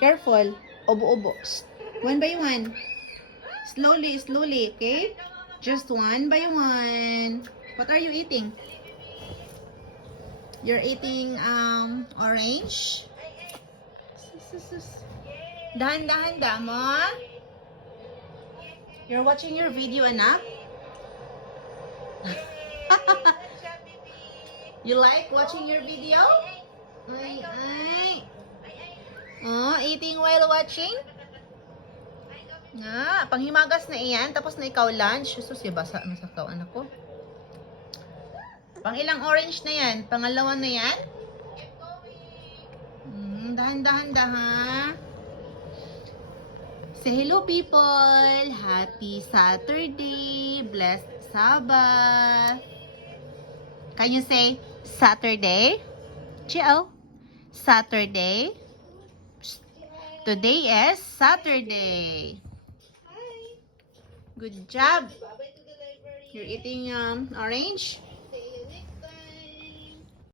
Careful. Obo-obo. One by one. Slowly, slowly, okay? Just one by one. What are you eating? You're eating orange. Dahan-dahan mo. You're watching your video, anak? You like watching your video? Ay, ay. Oh, eating while watching? Nga, panghimagas na iyan, tapos na ikaw lunch. Jesus, basa na sa kaw, anak ko. Pang ilang orange na yan? Pangalawa na yan? Dahan-dahan. Say hello, people. Happy Saturday. Blessed Sabbath. Can you say Saturday? Chill. Saturday. Today is Saturday. Good job. You're eating orange?